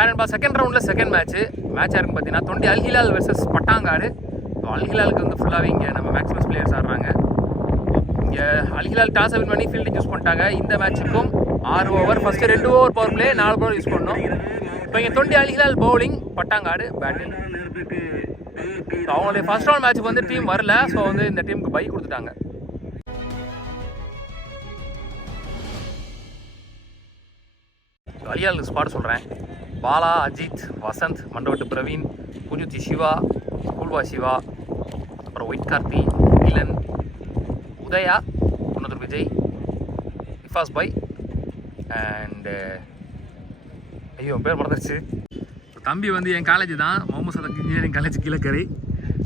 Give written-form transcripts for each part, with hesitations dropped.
And second ரவுண்டில் second match யாருன்னு பார்த்தீங்கன்னா Thondi Al Hilal versus Pattangadu. So Al ஹிலாலுக்கு வந்து ஃபுல்லாகவே இங்கே நம்ம மேக்ஸிமஸ் பிளேயர்ஸ் ஆடுறாங்க. இங்கே அல் ஹிலால் டாஸை வின் பண்ணி ஃபீல்டிங் யூஸ் பண்ணிட்டாங்க. இந்த மேட்சுக்கும் 6 over, first 2 over power play, 4 over use பண்ணணும். இப்போ இங்கே Thondi Al Hilal bowling, Pattangadu batting. So அவங்களுடைய ஃபர்ஸ்ட் ரவுண்ட் மேட்ச்சுக்கு வந்து டீம் வரல. ஸோ வந்து இந்த டீமுக்கு பை கொடுத்துட்டாங்க. அலியாலுக்கு ஸ்பாட் சொல்கிறேன். பாலா, அஜித், வசந்த், மண்டவட்டு பிரவீன், புஜுத்தி சிவா, ஸ்கூல்வா சிவா, அப்புறம் ஒயிட் கார்த்தி, இலன், உதயா, குணதர் விஜய், இஃபாஸ் பாய் அண்டு ஐயோ பேர் மறந்துருச்சு. தம்பி வந்து என் காலேஜ் தான், Mohamed Sathak engineering college Kilakarai.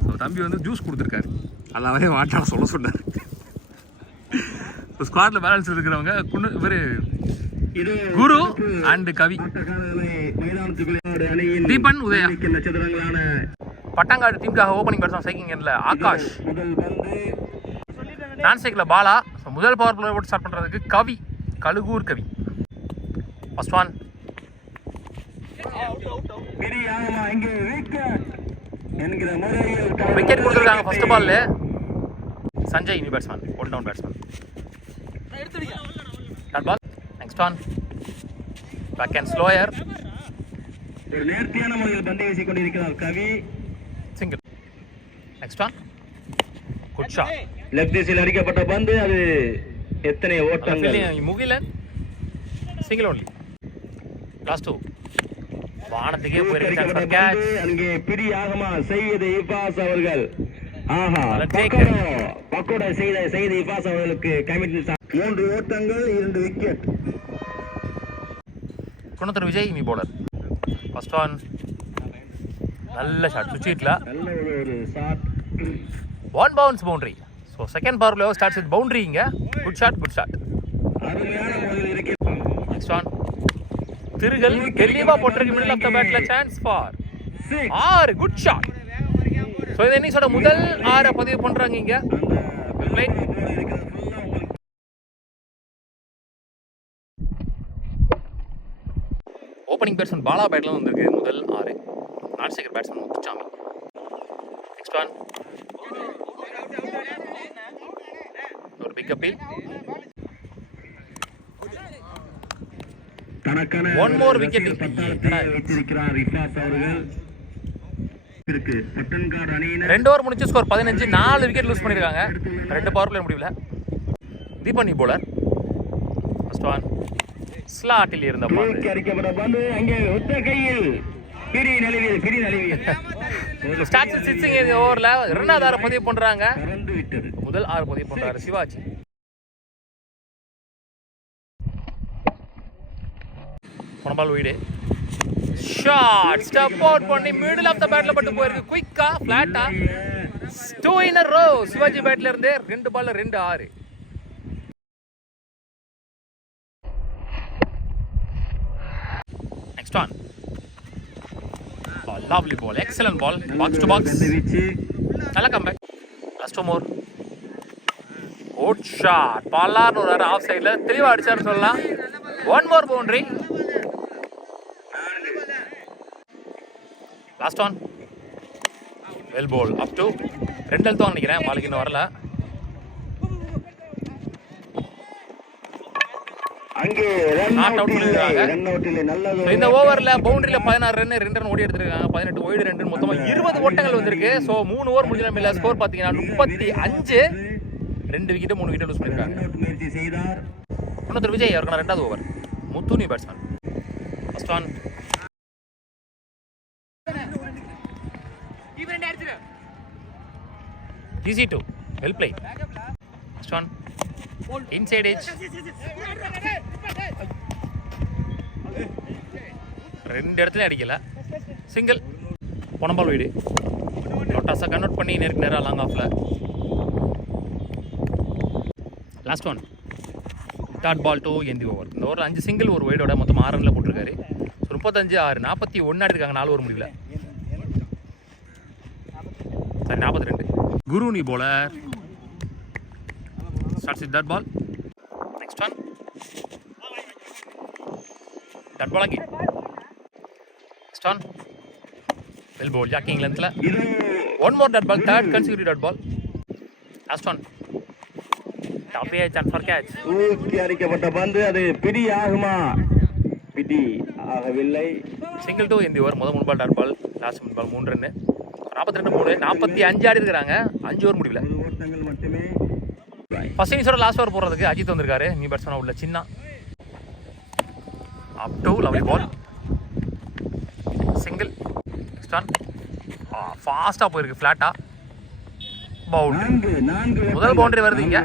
So தம்பி வந்து ஜூஸ் கொடுத்துருக்காரு, அதாவே வாட்டான சொல்ல சொன்னார். இப்போ ஸ்குவாடில் பேலன்ஸ் இருக்கிறவங்க இவர் குரு அண்ட் கவி, தீபன், உதயா. பட்டாங்காடு டீமுக்காக ஓப்பனிங் பேட்ஸ்மேன் சைக்கிங் எண்ணில் ஆகாஷ், நான் சைக்கிளில் பாலா. ஸோ முதல் பவர் பிளேயர் போட்டு ஸ்டார்ட் பண்ணுறதுக்கு Kavi, Kazhugur Kavi. First one wicket கொடுத்துருக்காங்க ஃபர்ஸ்ட் பால்ல. Sanjay new batsman, one down batsman. Dot ball. Next one back and slower, ஒரு நேர்த்தியான முறையில் பந்தை வீசிக் கொண்டிருக்கிறார் Kavi. Single. Next one good shot, leg திசையில் அடிக்கப்பட்ட பந்து. அது எத்தனை ஓட்டங்கள். Mugilan single only. லாஸ்ட் 2 வானத்துக்கே போயிருக்காங்க. கேட்ச் அங்கே பிரியாகமா செய்து இஃபாஸ் அவர்கள். ஆஹா, பக்கோடா செய்த இஃபாஸ் அவர்களுக்கு கமிட்மெண்ட். 3 ஓட்டங்கள் 2 விக்கெட். குணத்தர் விஜய் நீ பவுலர். ஃபர்ஸ்ட் ஒன் நல்ல ஷாட், சுவிட்ச்ல நல்ல ஒரு shot, 1 bounce boundary. So second power play starts with boundary. இங்கே குட் ஷாட், குட் ஷாட். அருமையான முறையில் இருக்கு. நெக்ஸ்ட் ஒன் திருகல் தெளிவா போட்டிருக்கு மிடில் ஆஃப் த பேட்ல. Chance for 6. Good shot. So இது இன்னிங்ஸோட முதல் 6 பதிவு பண்றாங்க இங்க. ஓப்பனிங் பேட்ஸ்மேன் பாலா பேட்ல வந்திருக்கு முதல் 6. நான் Sekar batsman Muthusamy. Next one ஒரு big appeal. One more wicket. 2 over முடிச்சு ஸ்கோர் 15. 4 விக்கெட் லூஸ் பண்ணிருக்காங்க 2 பவர் பிளே முடியல. தீபன் பவுலர். ஃபர்ஸ்ட் ஒன் ஸ்லாட்டில் இருந்த பந்து அங்கே ஒத்த கையில் பிரி நழுவியது. ஸ்டார்ட்ஸ் சிக்ஸிங் ஓவர்ல 2வது 6 பதிவு பண்றாங்க. முதல் 6 பதிவு பண்றாரு சிவாஜி. பால் வீடு ஷாட் ஸ்டெப் அவுட் பண்ணி மிடில் ஆஃப் த பேட்ல பட்டு போயிருக்கு. குயிக்கா ஃபிளாட்டா 2 in a row. சிவாஜி பேட்ல இருந்து 2 பால்ல 2 6. Next one lovely ball, excellent ball, box to box. நல்ல comeback. Last 2 more. Good shot. Bowler ஒரு ஆஃப் சைடுல தெளிவா அடிச்சாரு சொல்லலாம். 1 more boundary. Last one well ball up to 2 எழுத்து நினைக்கிறேன். பாலுக்கு இன்னும் வரல. நாட் அவுட் பண்ணிருக்காங்க. இந்த ஓவர்ல பவுண்டரியில 16 ரன், 2 ரன் ஓடி எடுத்திருக்காங்க. 18 ஒய்டு 2 மொத்தமா 20 ஓட்டங்கள் வந்திருக்கு. ஸோ 3 ஓவர் முடிஞ்ச நிலையில ஸ்கோர் பார்த்தீங்கன்னா 35. 2 விக்கெட் 3 விக்கெட் லூஸ் பண்ணிருக்காங்க. குணத்தர் விஜய் அவருக்கான 2வது over. Muthu new batsman. First one easy to well play. Next one inside edge. 2 இடத்துல அடிக்கல. சிங்கிள். பொனம்பால் வீடு லோட்டாஸை கன்வெர்ட் பண்ணி நேராக லாங் ஆஃப்ல. லாஸ்ட் ஒன் டாட் பால் 2 எந்தி ஓவர். இந்த ஓவர் 5 சிங்கிள் ஒரு வைடோட மொத்தம் 6 ரன்ல போட்டிருக்காரு. 35 6 41 அடிச்சிருக்காங்க 4 ஓவர் முடியல. சரி 42. குரு நீ bowler starts with that ball. Next one that ball again. Next one. Well ball, jacking length. One more dot ball, third consecutive dot ball. Last one. Top edge and for catch. தூக்கி அடிக்கப்பட்ட பந்து அது பிடி ஆகுமா? பிடி ஆகவில்லை. Single two in the over. முதல் 3 பால் dot ball, last 3 பால் 3 run. 42 45 ஆடி இருக்காங்க. 5 ஓவர் முடியல. ஓட்டங்கள் மட்டுமே. ஃபர்ஸ்ட் இன்னிங்ஸோட லாஸ்ட் ஓவர் போறதுக்கு அஜித் வந்திருக்காரு. நியூ பேட்ஸ்மேனா உள்ள சின்ன. Up to lovely ball. Single. Next one. ஃபாஸ்டா போயிருக்கு ஃபிளாட்டா. பவுண்டரி. முதல் பவுண்டரி வருது இங்க.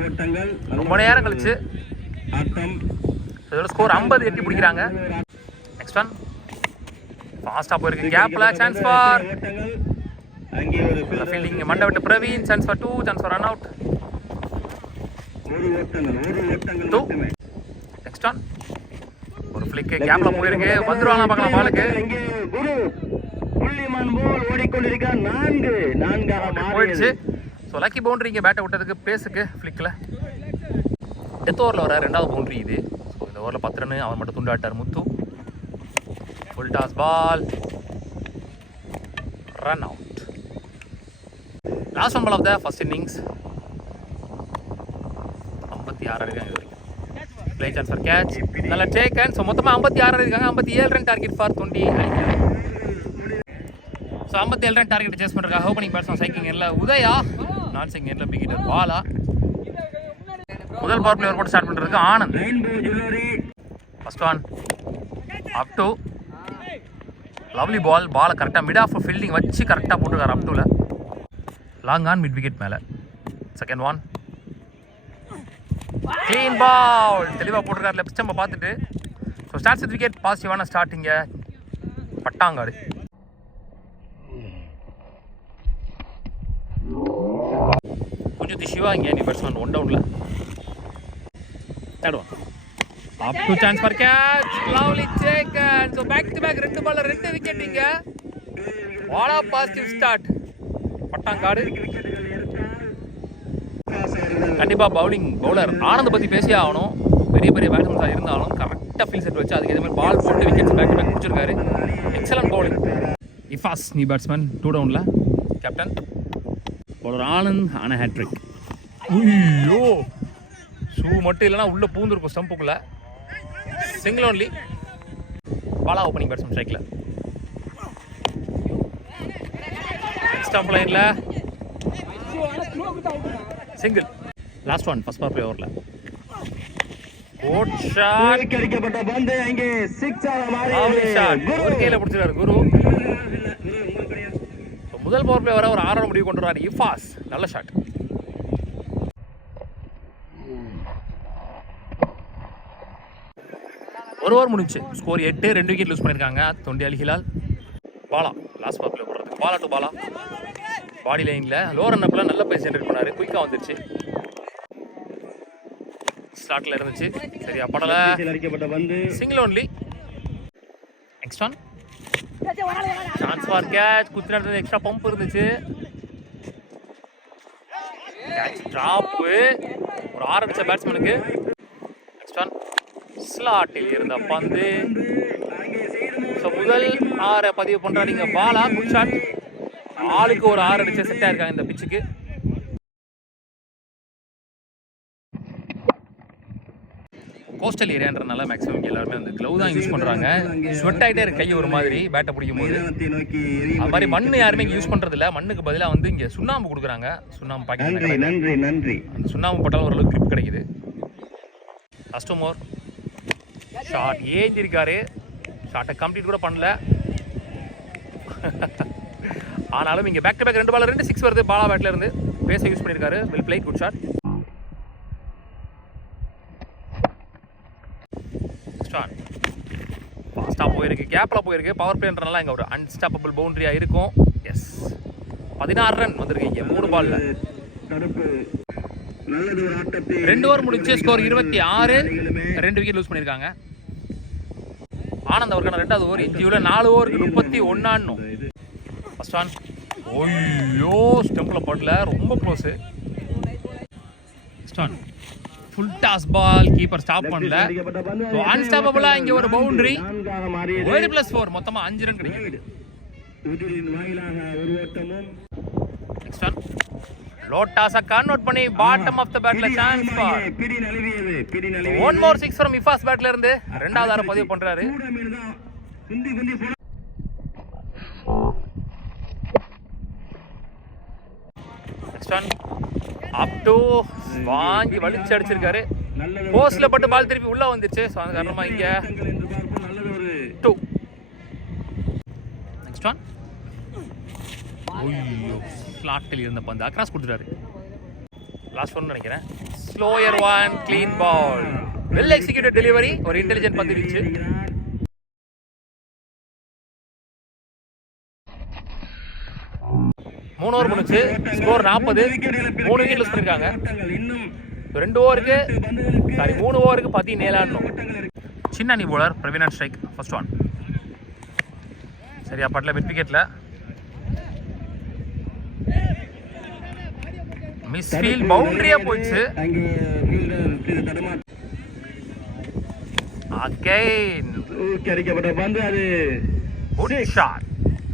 ரொம்ப நேரம் கழிச்சு. இதோட ஸ்கோர் 50 எட்டி பிடிக்கிறாங்க. Next one. ஃபாஸ்டா போயிருக்கு கேப்ல சான்ஸ் ஃபார் அங்கே ஒரு ஃபீல்டிங் மண்டவட்டு Praveen chance for 2 chance for run out. ஒரு ஓட்டங்கள் நெக்ஸ்ட் ஒன். ஒரு ஃபிளிக் கேப்ல போயிருக்கு. வந்துருவாங்க பார்க்கலாம் பாலுக்கு. இங்கே குரு புள்ளிமான் போல் ஓடிக்கொண்டிருக்கார். 4 போயிடுச்சு. ஸோ லக்கி பவுண்டரி இங்கே பேட்டை விட்டதுக்கு பேஸுக்கு ஃப்ளிக்கில் டெத் ஓவரில் வர 2வது பவுண்டரி இது. ஸோ இந்த ஓவரில் 10 ரன் அவன் மட்டும் துண்டாட்டார் Muthu. Full toss ball run out. Last one ball of the first innings. 56 இருக்காங்க இது வரைக்கும். பிளே சான்ஸ் ஃபார் கேட்ச் நல்லா டேக்கன். ஸோ மொத்தமாக 56 இருக்காங்க. 57 run target for 20. So 57 run target chase பண்ணுறாங்க. ஓப்பனிங் பேட்ஸ்மேன் சைக்கிங் இல்லை உதயா, நான் சிங் எண்ணில் பிகிட்டர் பாலா. முதல் பவர் பிளேயர் போட்டு ஸ்டார்ட் பண்ணுறதுக்கு Anand. First one up to lovely ball. பாலை கரெக்டாக மிட் ஆஃப் ஃபீல்டிங் வச்சு கரெக்டாக போட்டுருக்காரு அப் டூவில். லாங் ஆன் மிட் விக்கெட் மேலே. செகண்ட் ஒன் க்ளீன் பால் தெளிவாக போட்டிருக்காரு லெஃப்ட் ஸ்டம்பை பார்த்துட்டு. ஸோ ஸ்டார்ட்ஸ் வித் விக்கெட் பாசிட்டிவான ஸ்டார்டிங்க பட்டாங்காடு. கொஞ்சம் சிவா இங்கே நீ பேட்ஸ்மேன் 1 டவுனில் தேடுவான். Up to chance for catch lovely taken. So back to back 2 ball 2 wicket. இங்கே what a positive start Pattangadu. கண்டிப்பாக பவுலர் ஆனந்த் பற்றி பேசியே ஆகணும். பெரிய பெரிய பேட்ஸ்மேன்ஸாக இருந்தாலும் கரெக்டாக ஃபீல் செட் வச்சு அதுக்கு மாதிரி பால் போட்டு விக்கெட்ஸ் பேக் டு பேக் முடிச்சிருக்காரு. Excellent bowling. இஃபாஸ் நீ பேட்ஸ்மேன் 2 டவுனில் கேப்டன். பவுலர் ஆனந்த் ஆன ஹேட்ரிக். ஐயோ ஷூ மட்டும் இல்லைனா உள்ளே பூந்துருக்கும் ஸ்டம்புக்குள்ளே. Single only. Bala opening batsman ஸ்ட்ரைக்கில். ஸ்டம்ப் லைனில் single. Last one first power play ஓவரில். கோட் ஷாட் அடிக்கப்பட்ட பந்து அங்கே 6 ஆக மாறி ஒரு கையில் பிடிச்சிருக்காரு குரு. முதல் பவர் பிளே வர ஒரு 6 ரன் முடிவு கொண்டு வராரு இஃபாஸ். நல்ல ஷாட். ஒரு ஓவர் முடிச்சு. ஸ்கோர் 8. 2 விக்கெட் லூஸ் பண்ணியிருக்காங்க. Thondi Ali Hilal. Bala last power play போடுறது. பாலா டு பாலா பாடி லைனில் லோ ரன் அப்பில் நல்ல பேஸ் ஜென்ரேட் பண்ணாரு. குயிக்காக வந்துருச்சு. ஸ்டார்ட்டில் இருந்துச்சு சரியா படலை. அடிக்கப்பட்ட பந்து single only. Next one chance for catch. குத்தி நடந்தது எக்ஸ்ட்ரா பம்ப் இருந்துச்சு. Catch drop. ஒரு 6 அடிச்ச பேட்ஸ்மேனுக்கு. நெக்ஸ்ட் ஒன் ஸ்லாட்டில் இருந்த பந்து. ஸோ முதல் 6 பதிவு பண்ணுறாங்க பாலா. Good shot. ஆளுக்கு ஒரு 6 அடிச்ச செட்டாக இருக்காங்க இந்த பிச்சுக்கு. கோஸ்டல் ஏரியான்றனால மேக்ஸிமம் இங்கே எல்லாருமே வந்து க்ளவ் தான் யூஸ் பண்ணுறாங்க. ஸ்வெட் ஆகிட்டே இருக்கு கை ஒரு மாதிரி பேட்டை பிடிக்கும் போது. அது மாதிரி மண் யாருமே இங்கே யூஸ் பண்ணுறது இல்லை. மண்ணுக்கு பதிலாக வந்து இங்கே சுண்ணாம்பு கொடுக்குறாங்க. சுண்ணாம்பு பாக்கெட். நன்றி. அந்த சுண்ணாம்பு போட்டாலும் ஓரளவுக்கு கிரிப் கிடைக்குது. ஃபர்ஸ்ட் மோர் ஷாட் ஏஞ்சிருக்காரு. ஷாட்டை கம்ப்ளீட் கூட பண்ணல. ஆனாலும் இங்கே பேக் டு பேக் 2 பால் 2 6 வருது. பாலா பேட்டில் இருந்து பேஸை யூஸ் பண்ணியிருக்காரு. Well played. Good shot. ஃபாஸ்ட்டாக போயிருக்கு. கேப்பில் போயிருக்கு. பவர் பிளேன்றனால இங்கே ஒரு அன்ஸ்டாப்பபிள் பவுண்டரியாக இருக்கும். எஸ் 16 ரன் வந்திருக்கு இங்கே 3 பால்ல. 2 ஓவர் முடிச்சு ஸ்கோர் 26. 2 விக்கெட் லூஸ் பண்ணியிருக்காங்க. ஆனந்த் அவருக்கான 2வது ஓவர். இன்ஜியூவில் 4 ஓவருக்கு 31 ஆடணும். ஃபர்ஸ்ட் ஒன் ஐயோ ஸ்டம்பில் படல. ரொம்ப close. First one full toss ball, keeper stop பண்ணல. அன்ஸ்டாப்பபிளா இங்க ஒரு பவுண்டரி. வைடு +4 மொத்தமா 5 ரன் கிடைக்குது. நெக்ஸ்ட் ஒன் லோட்டாஸ கன்வர்ட் பண்ணி பாட்டம் ஆஃப் தி பேட்ல chance for one more 6 from Ifaz பேட்ல இருந்து இரண்டாவது ஆர பதிவு பண்றாரு. நெக்ஸ்ட் ஒன் அப் டு வாங்கி வலிச்சு அடிச்சிருக்காரு. போஸ்ட்ல பட்டு பால் திருப்பி உள்ள வந்துருச்சு. சோ அது காரணமா இங்க 2. நெக்ஸ்ட் ஒன் ஐயோ ஸ்லாட்டில் இருந்த பந்து அக்ராஸ் கொடுத்துட்டாரு. லாஸ்ட் ஒன் நினைக்கிறேன். ஸ்லோயர் ஒன் க்ளீன் பால், வெல் எக்ஸிக்யூட்டட் டெலிவரி, ஒரு இன்டெலிஜென்ட் பந்து வீச்சு. மூணு ஓவர் முடிச்சு ஸ்கோர் 40. 3 விக்கெட் லூஸ் பண்ணிருக்காங்க. 2 ஓவருக்கு 3 ஓவருக்கு 17 ஆடணும். சின்ன அணி bowler Praveen and strike. First one சரியா பட்ல மிட் விக்கெட்ல மிஸ் ஃபீல்ட் பவுண்டரியா போயிடுச்சு. அகைன் அடிக்கப்பட்ட பந்து அது குட் ஷாட்.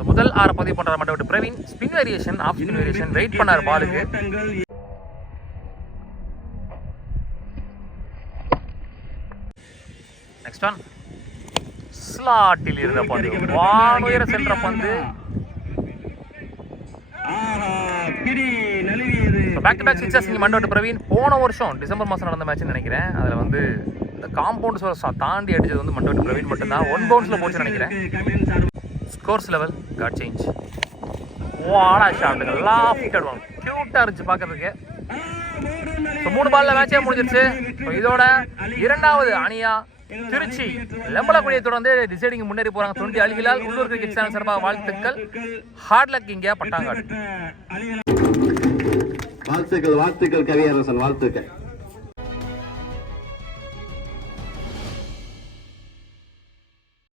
முதல் 6 பதிவு பண்றாரு மட்டும் விட்டு Praveen. Spin variation, off spin variation wait பண்ணார் பாலுக்கு. நெக்ஸ்ட் ஒன் ஸ்லாட்டில் இருந்த பந்து வான் உயர சென்ற பந்து. பேக் டு பேக் சிக்ஸர்ஸ் இங்க மண்டோட்டு பிரவீன். போன வருஷம் டிசம்பர் மாசம் நடந்த மேட்ச்னு நினைக்கிறேன். அதுல வந்து இந்த காம்பவுண்ட் தாண்டி அடிச்சது வந்து மண்டோட்டு பிரவீன் மட்டும்தான். 1 பவுன்ஸ்ல போச்சுன்னு நினைக்கிறேன். Scores level got change. வாடா ஷாட்டுங்க லாஃப்டட் ஒன், கியூட்டா இருந்துச்சு பார்க்கிறதுக்கு. ஸோ 3 பால்ல மேட்சே முடிஞ்சிருச்சு. ஸோ இதோட இரண்டாவது அணியா திருச்சி லெம்பலக்குடியை தொடர்ந்து டிசைடிங் முன்னேறி போறாங்க. 20 அழிகளால் உள்ளூர் கிரிக்கெட் சேனல் சார்பாக வாழ்த்துக்கள். ஹார்ட் லக் இங்க பட்டாங்காடு. வாழ்த்துக்கள் கவியரசன், வாழ்த்துக்கள்.